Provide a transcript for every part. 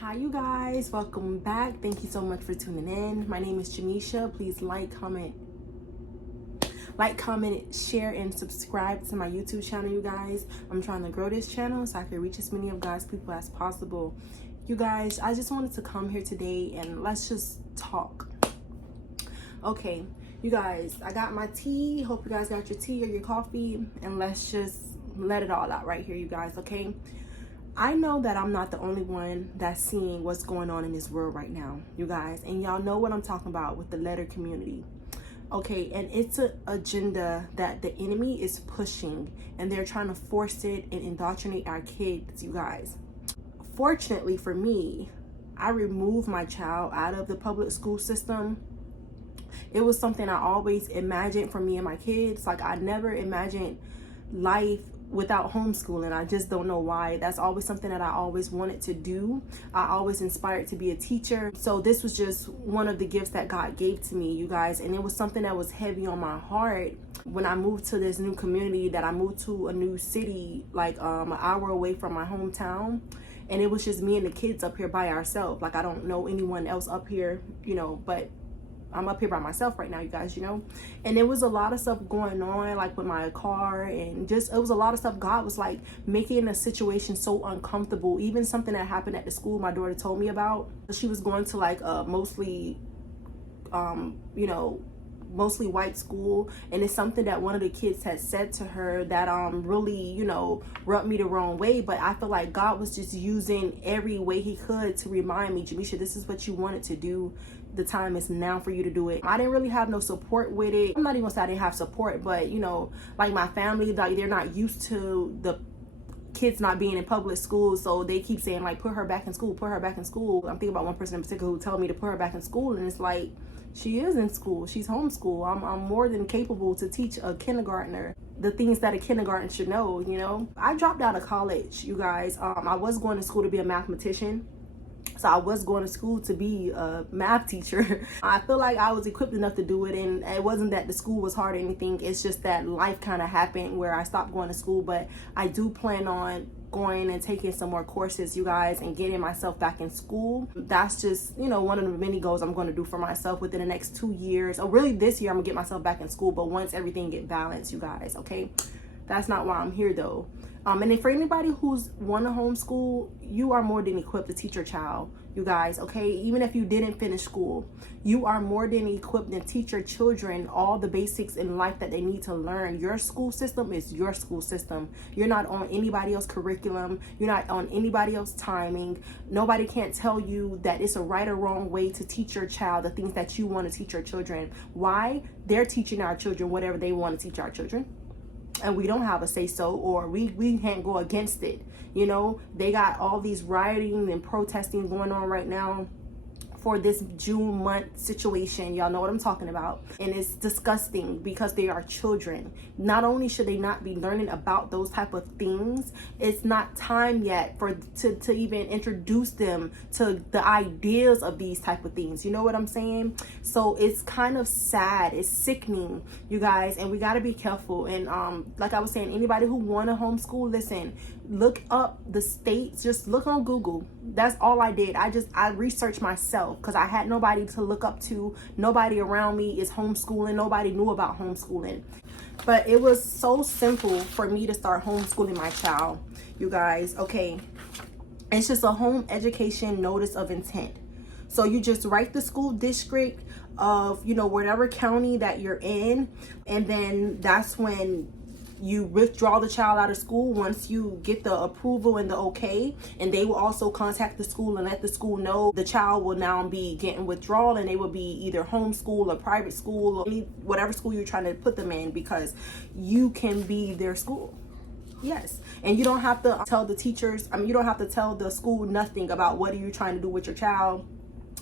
Hi you guys, welcome back. Thank you so much for tuning in. My name is Jamisha. Please like, comment, share, and subscribe to my YouTube channel, you guys. I'm trying to grow this channel so I can reach as many of God's people as possible. You guys, I just wanted to come here today and let's just talk. Okay, you guys, I got my tea. Hope you guys got your tea or your coffee, and let's just let it all out right here, you guys, okay? I know that I'm not the only one that's seeing what's going on in this world right now, you guys, and y'all know what I'm talking about with the letter community. Okay, and it's an agenda that the enemy is pushing, and they're trying to force it and indoctrinate our kids, you guys. Fortunately for me, I removed my child out of the public school system. It was something I always imagined for me and my kids. Like, I never imagined life without homeschooling. I just don't know why. That's always something that I always wanted to do. I always inspired to be a teacher. So this was just one of the gifts that God gave to me, you guys. And it was something that was heavy on my heart when I moved to this new community, that I moved to a new city, like an hour away from my hometown. And it was just me and the kids up here by ourselves. Like, I don't know anyone else up here, you know, but I'm up here by myself right now, you guys, you know. And there was a lot of stuff going on, like with my car, and just it was a lot of stuff. God was like making a situation so uncomfortable. Even something that happened at the school my daughter told me about. She was going to like a mostly mostly white school, and it's something that one of the kids had said to her that really, you know, rubbed me the wrong way. But I feel like God was just using every way he could to remind me, Jamisha, this is what you wanted to do. The time is now for you to do it. I didn't really have no support with it. I'm not even gonna say I didn't have support, but you know, like my family, like they're not used to the kids not being in public school, so they keep saying like, put her back in school, put her back in school. I'm thinking about one person in particular who told me to put her back in school, and it's like, she is in school, she's homeschool. I'm more than capable to teach a kindergartner the things that a kindergarten should know, you know. I dropped out of college, you guys. I was going to school to be a mathematician. So I was going to school to be a math teacher. I feel like I was equipped enough to do it, and it wasn't that the school was hard or anything. It's just that life kind of happened where I stopped going to school. But I do plan on going and taking some more courses, you guys, and getting myself back in school. That's just, you know, one of the many goals I'm going to do for myself within the next 2 years. Or really this year, I'm gonna get myself back in school. But once everything get balanced, you guys, okay? That's not why I'm here though. And then for anybody who's want to homeschool, you are more than equipped to teach your child, you guys, okay? Even if you didn't finish school, you are more than equipped to teach your children all the basics in life that they need to learn. Your school system is your school system. You're not on anybody else's curriculum. You're not on anybody else's timing. Nobody can't tell you that it's a right or wrong way to teach your child the things that you want to teach your children. Why? They're teaching our children whatever they want to teach our children. And we don't have a say so, or we can't go against it. You know, they got all these rioting and protesting going on right now for this June month situation. Y'all know what I'm talking about. And it's disgusting because they are children. Not only should they not be learning about those type of things, it's not time yet to even introduce them to the ideas of these type of things. You know what I'm saying? So it's kind of sad. It's sickening, you guys, and we got to be careful. And like I was saying, anybody who want to homeschool, listen, look up the states. Just look on Google. That's all I did. I researched myself because I had nobody to look up to. Nobody around me is homeschooling. Nobody knew about homeschooling. But it was so simple for me to start homeschooling my child, you guys. Okay, it's just a home education notice of intent. So you just write the school district of, you know, whatever county that you're in, and then that's when you withdraw the child out of school once you get the approval and the okay. And they will also contact the school and let the school know the child will now be getting withdrawal, and they will be either homeschool or private school or whatever school you're trying to put them in, because you can be their school. Yes. And you don't have to tell the teachers, you don't have to tell the school nothing about what are you trying to do with your child,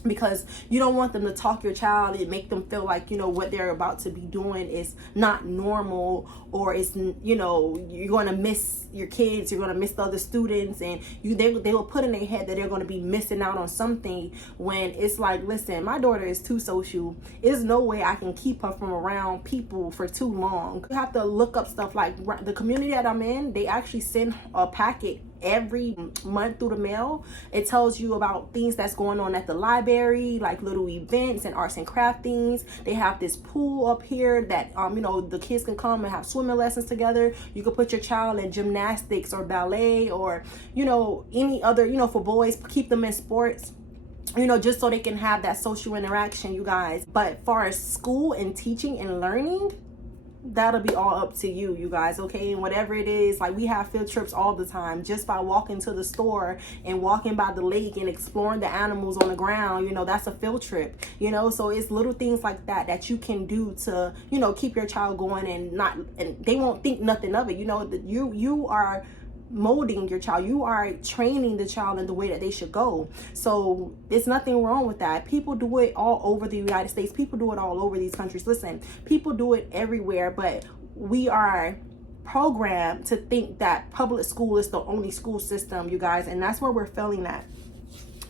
because you don't want them to talk your child and make them feel like, you know, what they're about to be doing is not normal, or it's, you know, you're going to miss your kids, you're going to miss the other students, and they will put in their head that they're going to be missing out on something, when it's like, listen, my daughter is too social. There's no way I can keep her from around people for too long. You have to look up stuff like the community that I'm in. They actually send a packet every month through the mail. It tells you about things that's going on at the library, like little events and arts and craft things. They have this pool up here that the kids can come and have swimming lessons together. You can put your child in gymnastics or ballet or any other, for boys, keep them in sports, just so they can have that social interaction, you guys. But far as school and teaching and learning, that'll be all up to you, you guys, okay? And whatever it is, like, we have field trips all the time just by walking to the store and walking by the lake and exploring the animals on the ground. That's a field trip, so it's little things like that you can do to keep your child going, and they won't think nothing of it. You are molding your child, you are training the child in the way that they should go. So there's nothing wrong with that. People do it all over the United States. People do it all over these countries. Listen, people do it everywhere, but we are programmed to think that public school is the only school system, you guys, and that's where we're failing at.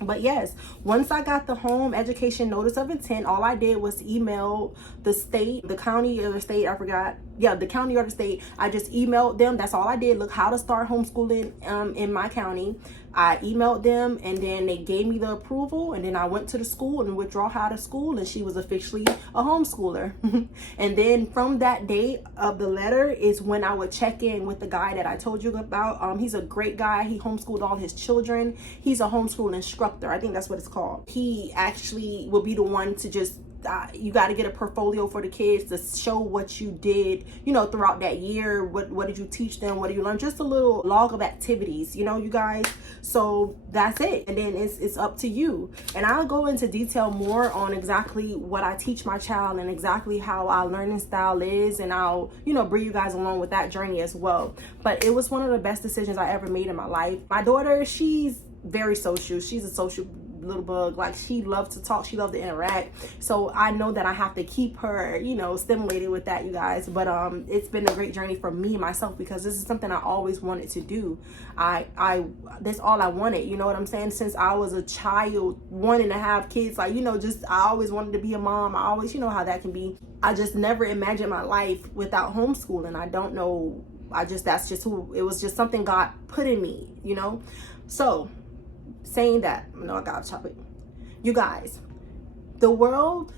But yes, once I got the home education notice of intent, all I did was email the state, the county or the state, I forgot. Yeah, the county or the state. I just emailed them. That's all I did. Look, how to start homeschooling in my county. I emailed them, and then they gave me the approval, and then I went to the school and withdraw her out of school, and she was officially a homeschooler. And then from that day of the letter is when I would check in with the guy that I told you about. He's a great guy. He homeschooled all his children. He's a homeschool instructor. I think that's what it's called. He actually will be the one to just you got to get a portfolio for the kids to show what you did, throughout that year. What did you teach them? What did you learn? Just a little log of activities, you guys. So that's it. And then it's up to you. And I'll go into detail more on exactly what I teach my child and exactly how our learning style is. And I'll, bring you guys along with that journey as well. But it was one of the best decisions I ever made in my life. My daughter, she's very social. She's a social little bug. Like, she loves to talk, she loves to interact, so I know that I have to keep her stimulated with that, you guys. But it's been a great journey for me myself, because this is something I always wanted to do. That's all I wanted, you know what I'm saying, since I was a child, wanting to have kids. Like, I always wanted to be a mom. I always, how that can be. I just never imagined my life without homeschooling. I don't know, that's just who, it was just something God put in me, So saying that, I got off topic. You guys, the world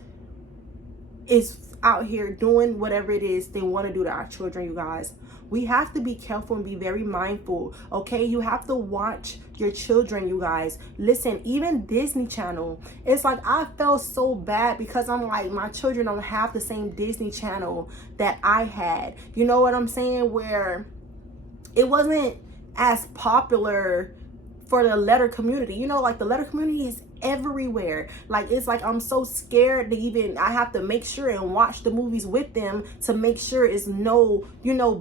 is out here doing whatever it is they want to do to our children, you guys. We have to be careful and be very mindful, okay? You have to watch your children, you guys. Listen, even Disney Channel, it's like I felt so bad because I'm like, my children don't have the same Disney Channel that I had. You know what I'm saying? Where it wasn't as popular for the letter community. Like, the letter community is everywhere. Like, it's like I'm so scared to I have to make sure and watch the movies with them to make sure it's no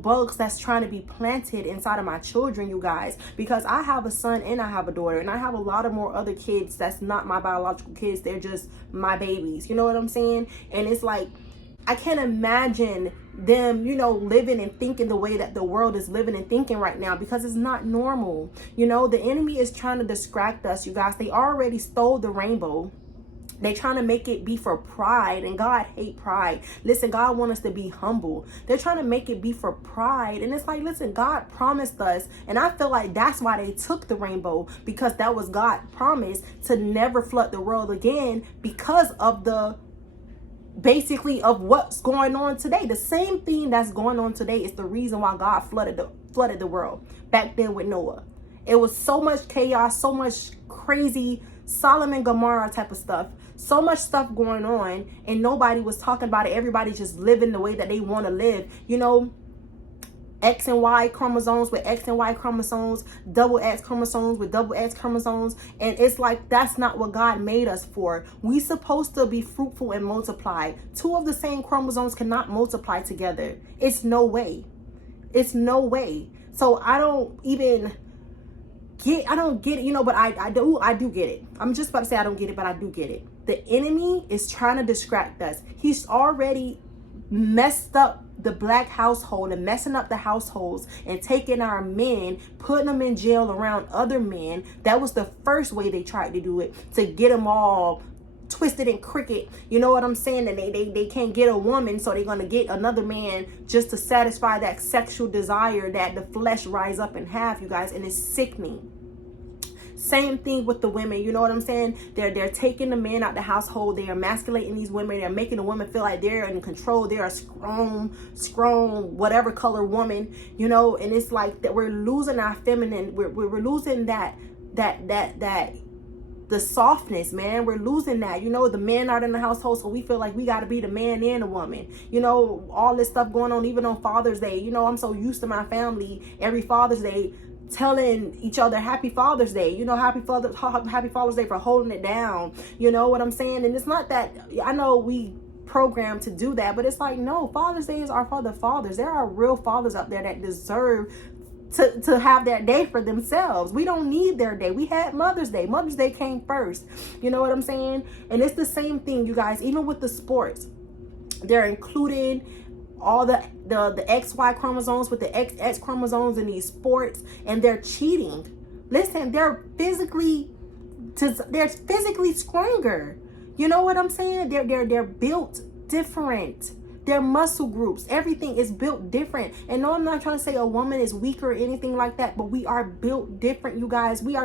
bugs that's trying to be planted inside of my children, you guys, because I have a son and I have a daughter, and I have a lot of more other kids that's not my biological kids. They're just my babies, you know what I'm saying? And it's like, I can't imagine them, living and thinking the way that the world is living and thinking right now, because it's not normal. The enemy is trying to distract us, you guys. They already stole the rainbow. They're trying to make it be for pride, and God hate pride. Listen, God wants us to be humble. They're trying to make it be for pride, and it's like, listen, God promised us, and I feel like that's why they took the rainbow, because that was God's promise to never flood the world again, because of basically of what's going on today. The same thing that's going on today is the reason why God flooded the world back then with Noah. It was so much chaos, so much crazy Sodom and Gomorrah type of stuff, so much stuff going on, and nobody was talking about it. Everybody's just living the way that they want to live. X and Y chromosomes with X and Y chromosomes, double X chromosomes with double X chromosomes. And it's like, that's not what God made us for. We supposed to be fruitful and multiply. Two of the same chromosomes cannot multiply together. It's no way. It's no way. So I don't get it, but I do get it. I'm just about to say I don't get it, but I do get it. The enemy is trying to distract us. He's already messed up the black household and messing up the households and taking our men, putting them in jail around other men. That was the first way they tried to do it, to get them all twisted and crooked, you know what I'm saying? And they can't get a woman, so they're gonna get another man just to satisfy that sexual desire that the flesh rise up and have, you guys, and it's sickening. Same thing with the women, you know what I'm saying? They're taking the men out the household, they are emasculating these women, they're making the women feel like they're in control, they're a strong, whatever color woman, you know, and it's like that we're losing our feminine, we're losing that the softness, man. We're losing that. You know, the men aren't in the household, so we feel like we got to be the man and the woman. You know, all this stuff going on, even on Father's Day. You know, I'm so used to my family every Father's Day telling each other Happy Father's Day. You know, Happy Father's Day for holding it down. You know what I'm saying? And it's not that, I know we programmed to do that, but it's like, no, Father's Day is our for the fathers. There are real fathers out there that deserve to have that day for themselves. We don't need their day. We had Mother's Day. Mother's Day came first. You know what I'm saying? And it's the same thing, you guys. Even with the sports, they're including all the XY chromosomes with the XX chromosomes in these sports, and they're cheating. Listen, they're physically stronger. You know what I'm saying? They're built different. Their muscle groups, everything is built different. And no, I'm not trying to say a woman is weaker or anything like that, but we are built different, you guys. We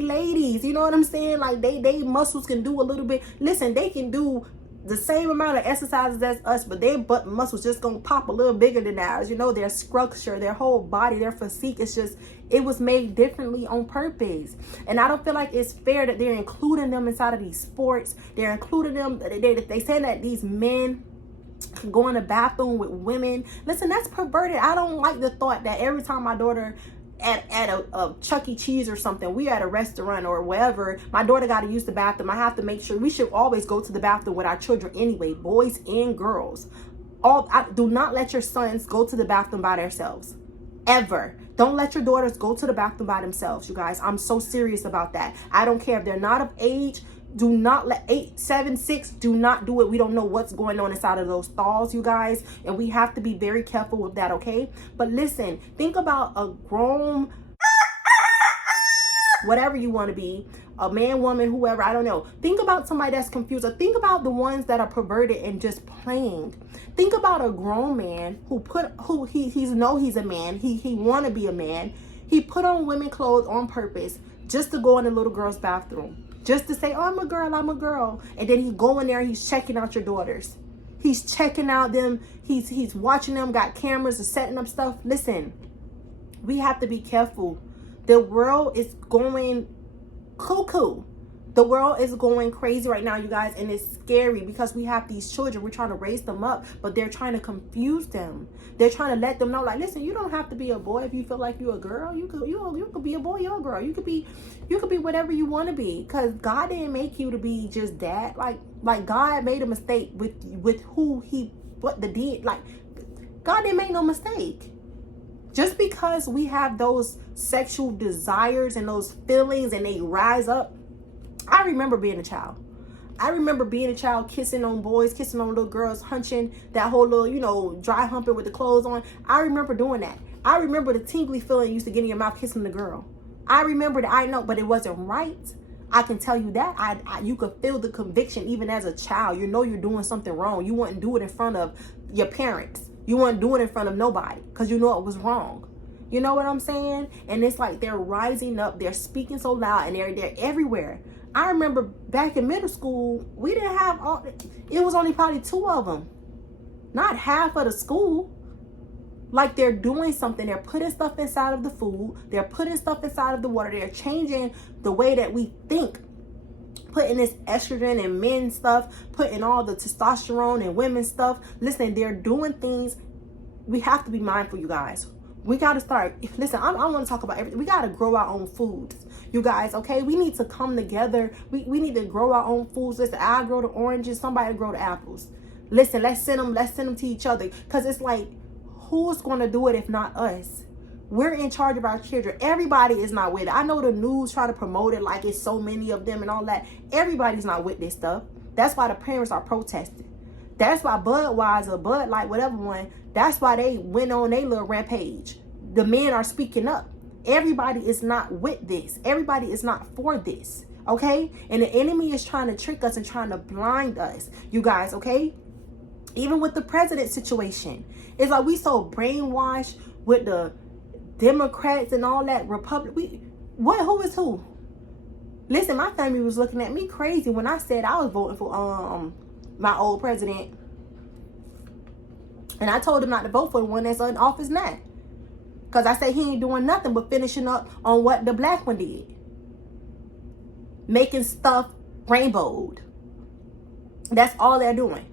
ladies, you know what I'm saying? Like they muscles can do a little bit. Listen, they can do the same amount of exercises as us, but their butt muscles just gonna pop a little bigger than ours. You know, their structure, their whole body, their physique, it was made differently on purpose. And I don't feel like it's fair that they're including them inside of these sports. They're including them, they say that these men go in the bathroom with women. Listen, that's perverted. I don't like the thought that every time my daughter at a Chuck E. Cheese or something, we at a restaurant or wherever, my daughter got to use the bathroom. I have to make sure. We should always go to the bathroom with our children anyway, boys and girls. Do not let your sons go to the bathroom by themselves, ever. Don't let your daughters go to the bathroom by themselves, you guys. I'm so serious about that. I don't care if they're not of age. Do not let 8, 7, 6, do not do it. We don't know what's going on inside of those stalls, you guys. And we have to be very careful with that, okay? But listen, think about a grown, whatever you want to be, a man, woman, whoever, I don't know. Think about somebody that's confused, or think about the ones that are perverted and just playing. Think about a grown man he's a man. He want to be a man. He put on women clothes on purpose just to go in the little girl's bathroom. Just to say, oh, I'm a girl. And then he go in there, he's checking out your daughters. He's checking out them. He's watching them, got cameras and setting up stuff. Listen, we have to be careful. The world is going cuckoo. The world is going crazy right now, you guys, and it's scary because we have these children. We're trying to raise them up, but they're trying to confuse them. They're trying to let them know, like, listen, you don't have to be a boy if you feel like you're a girl. You could be a boy or a girl. You could be whatever you want to be, because God didn't make you to be just that. Like God made a mistake with who what the did. Like, God didn't make no mistake. Just because we have those sexual desires and those feelings and they rise up. I remember being a child. Kissing on boys, kissing on little girls, hunching, that whole little, dry humping with the clothes on. I remember doing that. I remember the tingly feeling you used to get in your mouth kissing the girl. I remember that. I know, but it wasn't right. I can tell you that. You could feel the conviction even as a child. You know you're doing something wrong. You wouldn't do it in front of your parents. You wouldn't do it in front of nobody because you know it was wrong. You know what I'm saying? And it's like they're rising up. They're speaking so loud, and they're everywhere. I remember back in middle school, we didn't have it was only probably 2 of them. Not half of the school. Like, they're doing something. They're putting stuff inside of the food. They're putting stuff inside of the water. They're changing the way that we think. Putting this estrogen and men stuff, putting all the testosterone and women stuff. Listen, they're doing things. We have to be mindful, you guys. We got to start. Listen, I want to talk about everything. We got to grow our own foods, you guys, okay? We need to come together. We need to grow our own foods. Listen, I grow the oranges. Somebody grow the apples. Listen, let's send them to each other. Because it's like, who's going to do it if not us? We're in charge of our children. Everybody is not with it. I know the news try to promote it like it's so many of them and all that. Everybody's not with this stuff. That's why the parents are protesting. That's why Budweiser, Bud Light, whatever one, that's why they went on their little rampage. The men are speaking up. Everybody is not with this. Everybody is not for this. Okay? And the enemy is trying to trick us and trying to blind us, you guys, okay? Even with the president situation, it's like we so brainwashed with the Democrats and all that who is who? Listen, my family was looking at me crazy when I said I was voting for my old president. And I told him not to vote for the one that's in office now. Because I said he ain't doing nothing but finishing up on what the black one did. Making stuff rainbowed. That's all they're doing.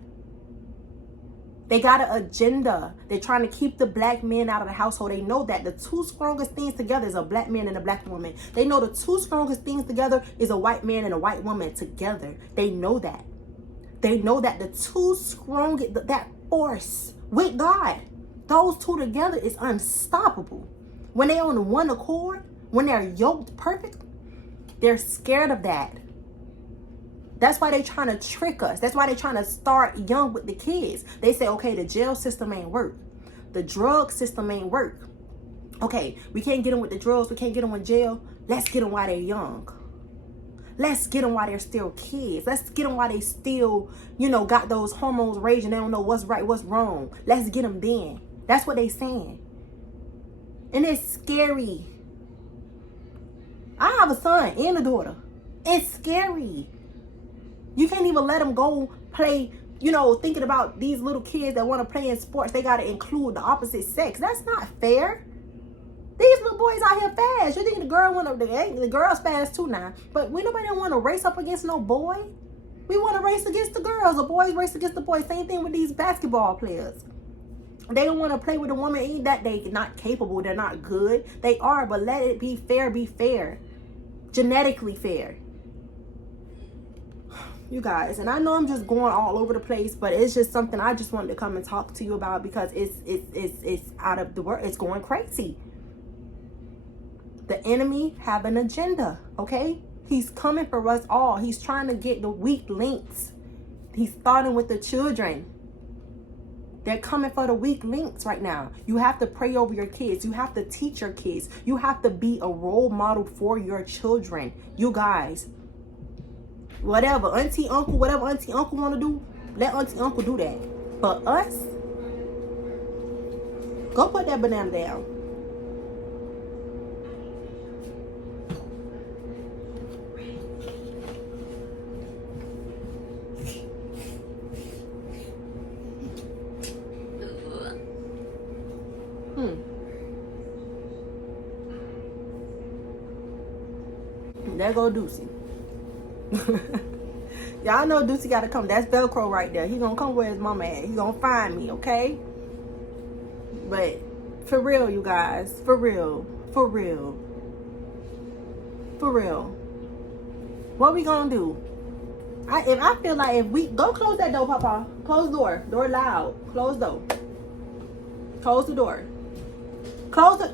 They got an agenda. They're trying to keep the black men out of the household. They know that the two strongest things together is a black man and a black woman. They know the two strongest things together is a white man and a white woman together. They know that. They know that the two strongest, that force with God, those two together is unstoppable. When they're on one accord, when they're yoked perfect, they're scared of that. That's why they're trying to trick us. That's why they're trying to start young with the kids. They say, okay, the jail system ain't work. The drug system ain't work. Okay, we can't get them with the drugs. We can't get them in jail. Let's get them while they're young. Let's get them while they're still kids. Let's get them while they still, got those hormones raging. They don't know what's right, what's wrong. Let's get them then. That's what they saying. And it's scary. I have a son and a daughter. It's scary. You can't even let them go play, thinking about these little kids that want to play in sports. They got to include the opposite sex. That's not fair. These little boys out here fast. You think the girls fast too now. But nobody don't want to race up against no boy. We want to race against the girls. The boys race against the boys. Same thing with these basketball players. They don't want to play with a woman. Ain't that they not capable. They're not good. They are, but let it be fair. Be fair. Genetically fair. You guys, and I know I'm just going all over the place, but it's just something I just wanted to come and talk to you about because it's out of the world. It's going crazy. The enemy have an agenda, okay? He's coming for us all. He's trying to get the weak links. He's starting with the children. They're coming for the weak links right now. You have to pray over your kids. You have to teach your kids. You have to be a role model for your children. You guys. Whatever auntie, uncle want to do, let auntie, uncle do that. But us, go put that banana down. There go Deucey. Y'all know Deucey gotta come. That's Velcro right there. He gonna come where his mama at. He gonna find me, okay? But for real, you guys. For real. For real. For real. What we gonna do? I feel like if we go close that door, Papa. Close the door. Door loud. Close the door. Close the door. Close it.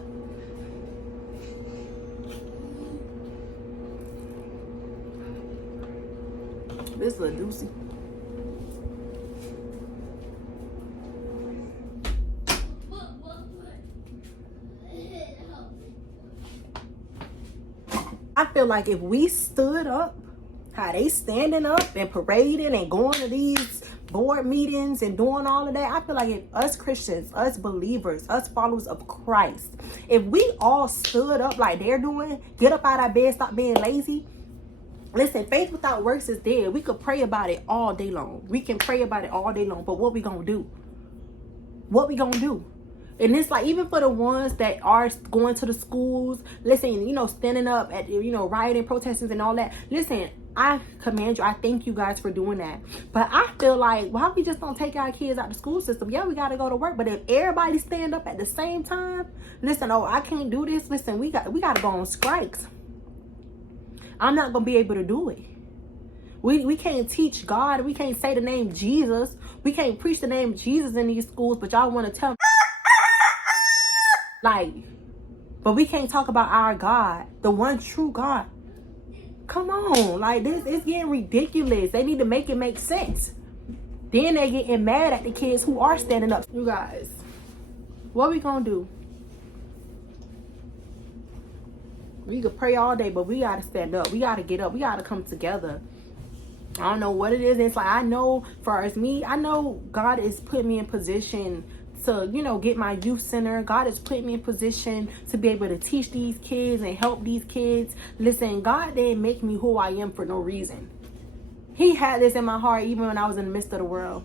This little Deucey. I feel like if we stood up, how they standing up and parading and going to these board meetings and doing all of that, I feel like if us Christians, us believers, us followers of Christ, if we all stood up like they're doing, get up out of bed, stop being lazy. Listen, faith without works is dead. We could pray about it all day long. We can pray about it all day long. But what we gonna do? What we gonna do? And it's like, even for the ones that are going to the schools, listen, standing up at, rioting, protesting and all that. Listen, I commend you. I thank you guys for doing that. But I feel like, why we just don't take our kids out the school system? Yeah, we got to go to work. But if everybody stand up at the same time, listen, oh, I can't do this. Listen, we got to go on strikes. I'm not going to be able to do it. We can't teach God. We can't say the name Jesus. We can't preach the name Jesus in these schools. But y'all want to tell but we can't talk about our God, the one true God. Come on, this is getting ridiculous. They need to make it make sense. Then they're getting mad at the kids who are standing up. You guys, what we gonna do? We could pray all day, but we got to stand up. We got to get up. We got to come together. I don't know what it is. It's like, I know, for as me, I know God is putting me in position to, you know, get my youth center. God is putting me in position to be able to teach these kids and help these kids. Listen, God didn't make me who I am for no reason. He had this in my heart even when I was in the midst of the world.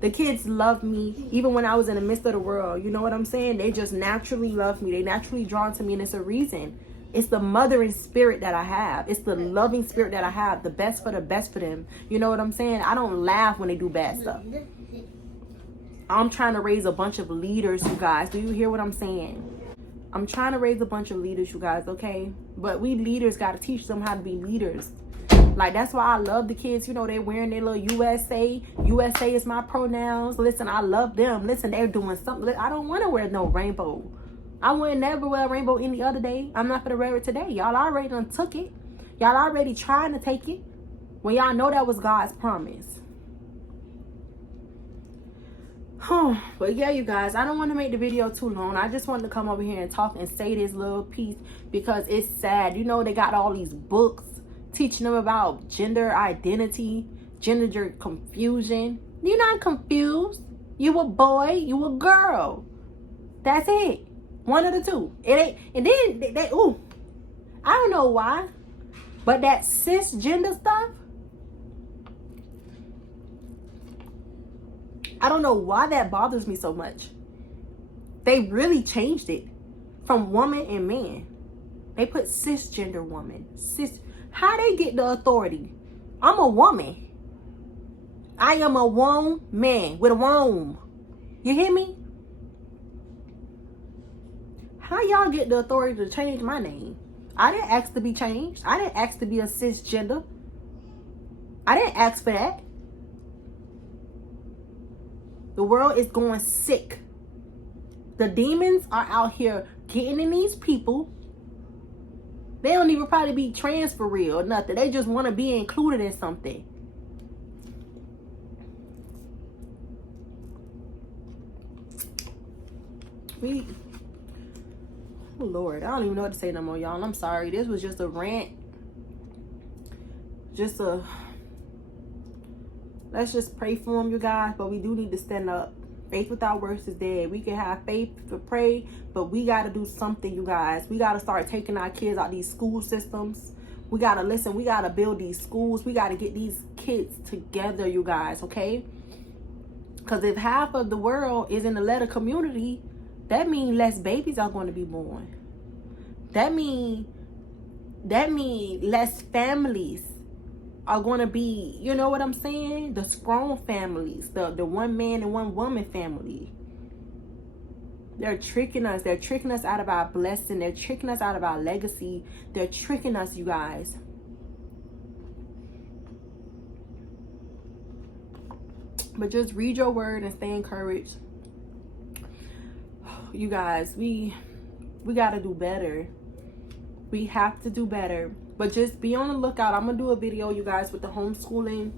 The kids loved me even when I was in the midst of the world. You know what I'm saying? They just naturally love me. They naturally drawn to me, and it's a reason. It's the mothering spirit that I have. It's the loving spirit that I have. The best for them. You know what I'm saying? I don't laugh when they do bad stuff. I'm trying to raise a bunch of leaders, you guys. Do you hear what I'm saying? I'm trying to raise a bunch of leaders, you guys, okay? But we leaders got to teach them how to be leaders. Like, that's why I love the kids. You know, they're wearing their little USA. USA is my pronouns. Listen, I love them. Listen, they're doing something. I don't want to wear no rainbow. I would never wear a rainbow any other day. I'm not going to wear it today. Y'all already done took it. Y'all already trying to take it when y'all know that was God's promise. But yeah, you guys, I don't want to make the video too long. I just wanted to come over here and talk and say this little piece because it's sad. You know, they got all these books teaching them about gender identity, gender confusion. You're not confused. You a boy, you a girl. That's it. One of the two. It ain't. And then they I don't know why, but that cisgender stuff, I don't know why that bothers me so much. They really changed it from woman and man. They put cisgender woman. How they get the authority? I'm a woman. I am a woman with a womb. You hear me? How y'all get the authority to change my name? I didn't ask to be changed. I didn't ask to be a cisgender. I didn't ask for that. The world is going sick. The demons are out here getting in these people. They don't even probably be trans for real or nothing. They just want to be included in something. Oh Lord, I don't even know what to say no more, y'all. I'm sorry. This was just a rant. Let's just pray for them, you guys. But we do need to stand up. Faith without works is dead. We can have faith to pray, but we got to do something, you guys. We got to start taking our kids out of these school systems. We got to listen. We got to build these schools. We got to get these kids together, you guys, okay? Because if half of the world is in the letter community, that means less babies are going to be born. That means less families are going to be, you know what I'm saying? The strong families, the one man and one woman family. They're tricking us. They're tricking us out of our blessing. They're tricking us out of our legacy. They're tricking us, you guys. But just read your word and stay encouraged. You guys, we got to do better. We have to do better. But just be on the lookout. I'm going to do a video, you guys, with the homeschooling.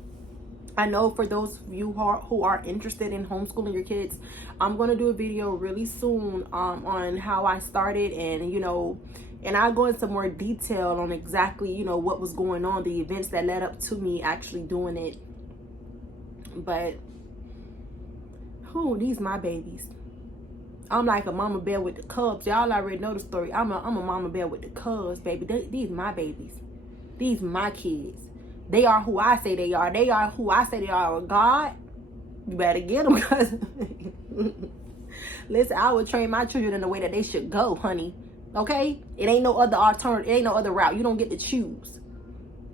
I know for those of you who are interested in homeschooling your kids, I'm going to do a video really soon on how I started, and, you know, and I'll go into more detail on exactly, you know, what was going on, the events that led up to me actually doing it. But, these my babies. I'm like a mama bear with the cubs. Y'all already know the story. I'm a mama bear with the cubs, baby. These my babies. These my kids. They are who I say they are. They are who I say they are. God, you better get them. Cause listen, I would train my children in the way that they should go, honey. Okay? It ain't no other alternative. It ain't no other route. You don't get to choose.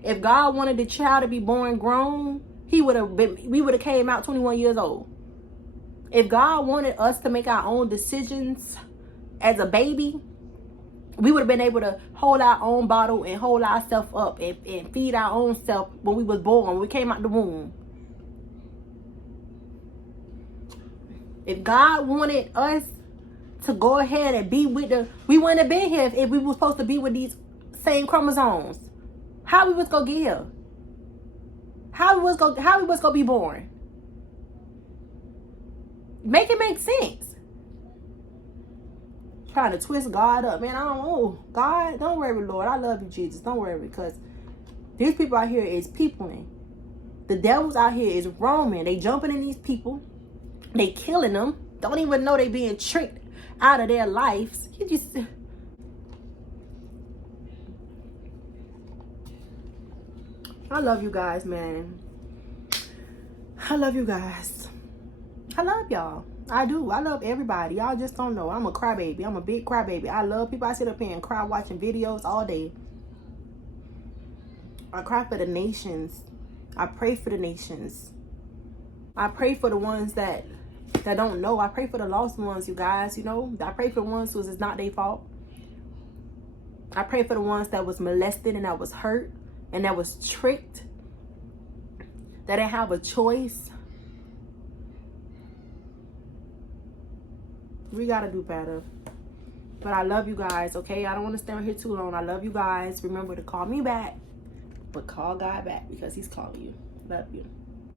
If God wanted the child to be born grown, we would have came out 21 years old. If God wanted us to make our own decisions as a baby, we would have been able to hold our own bottle and hold ourselves up and feed our own self when we was born, when we came out the womb. If God wanted us to go ahead and be with we wouldn't have been here if we were supposed to be with these same chromosomes. How we was gonna get here? How we was gonna be born? Make it make sense. trying to twist God up, man. I don't know. God, don't worry, Lord. I love you, Jesus. Don't worry, because these people out here is peopling. The devils out here is roaming. They jumping in these people. They killing them. Don't even know they being tricked out of their lives. You just... I love you guys, man. I love you guys. I love y'all. I do. I love everybody. Y'all just don't know. I'm a crybaby. I'm a big crybaby. I love people. I sit up here and cry watching videos all day. I cry for the nations. I pray for the nations. I pray for the ones that don't know. I pray for the lost ones, you guys. You know, I pray for the ones who it's not their fault. I pray for the ones that was molested and that was hurt and that was tricked, that didn't have a choice. We gotta do better. But I love you guys, okay? I don't want to stay on here too long. I love you guys. Remember to call me back, but call God back, because he's calling you. Love you.